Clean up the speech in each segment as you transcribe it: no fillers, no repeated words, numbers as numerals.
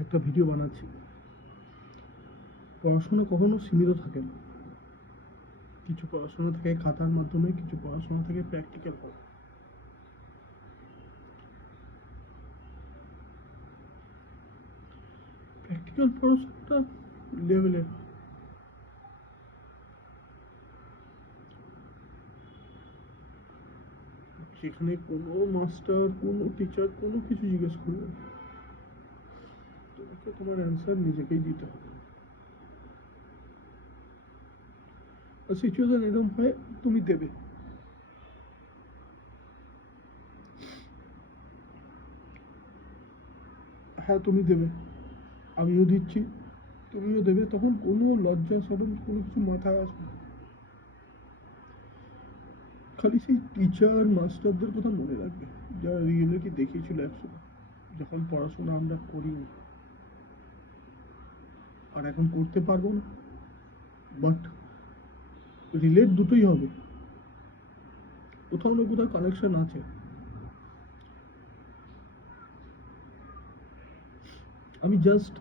একটা ভিডিও বানাচ্ছি। পড়াশোনা কখনো সীমিত থাকে না। কিছু পড়াশোনা থাকে খাতার মাধ্যমে, কিছু পড়াশোনা থাকে প্র্যাকটিক্যাল ভাবে। প্র্যাকটিক্যাল পড়াশোনাটা লেভেলের, যেখানে কোনো মাস্টার, কোনো টিচার কোনো কিছু জিজ্ঞেস করবে না। তোমাকে তোমার অ্যান্সার নিজেকেই দিতে হবে। সিচুয়েশন এরকম হয়, তুমি দেবে। হ্যাঁ, তুমি দেবে, আমিও দিচ্ছি, তুমিও দেবে। তখন কোনো লজ্জা সরম কোনো কিছু মাথায় আসবে না। খালি সেই টিচার মাস্টারদের কথা মনে রাখবে, যারা রিয়েলিটি দেখিয়েছিল একসময়, যখন পড়াশোনা আমরা করিনি আর এখন করতে পারবো না। বাট রিলেট দুটোই হবে, কোথাও না কোথাও কানেকশন আছে। আমি জাস্ট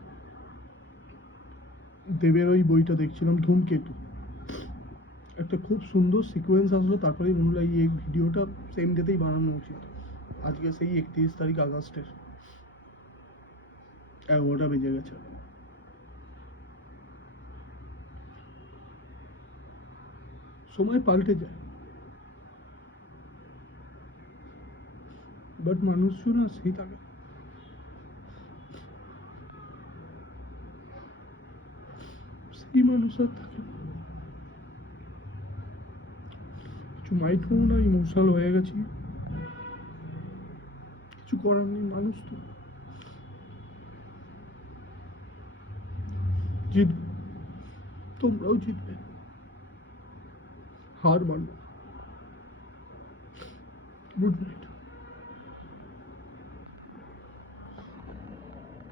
দেবের ওই বইটা দেখছিলাম, ধূমকেতু। একটা খুব সুন্দর সিকোয়েন্স আসলো, তারপরেই মনে হলো এই ভিডিওটা সেম ডেতেই বানানো উচিত। আজকে সেই 31 তারিখ আগস্টের 11টা বেজে গেছে। সময় পাল্টে যায়, বাট মানুষজন আর সেই থাকে। সেই মানুষ আর থাকে না। কিছু মাইন্ড করবো না, ইমোশনাল হয়ে গেছি, কিছু করার নেই। মানুষ তো জিতবে, তোমরাও জিতবে, হার মানবে। Good night.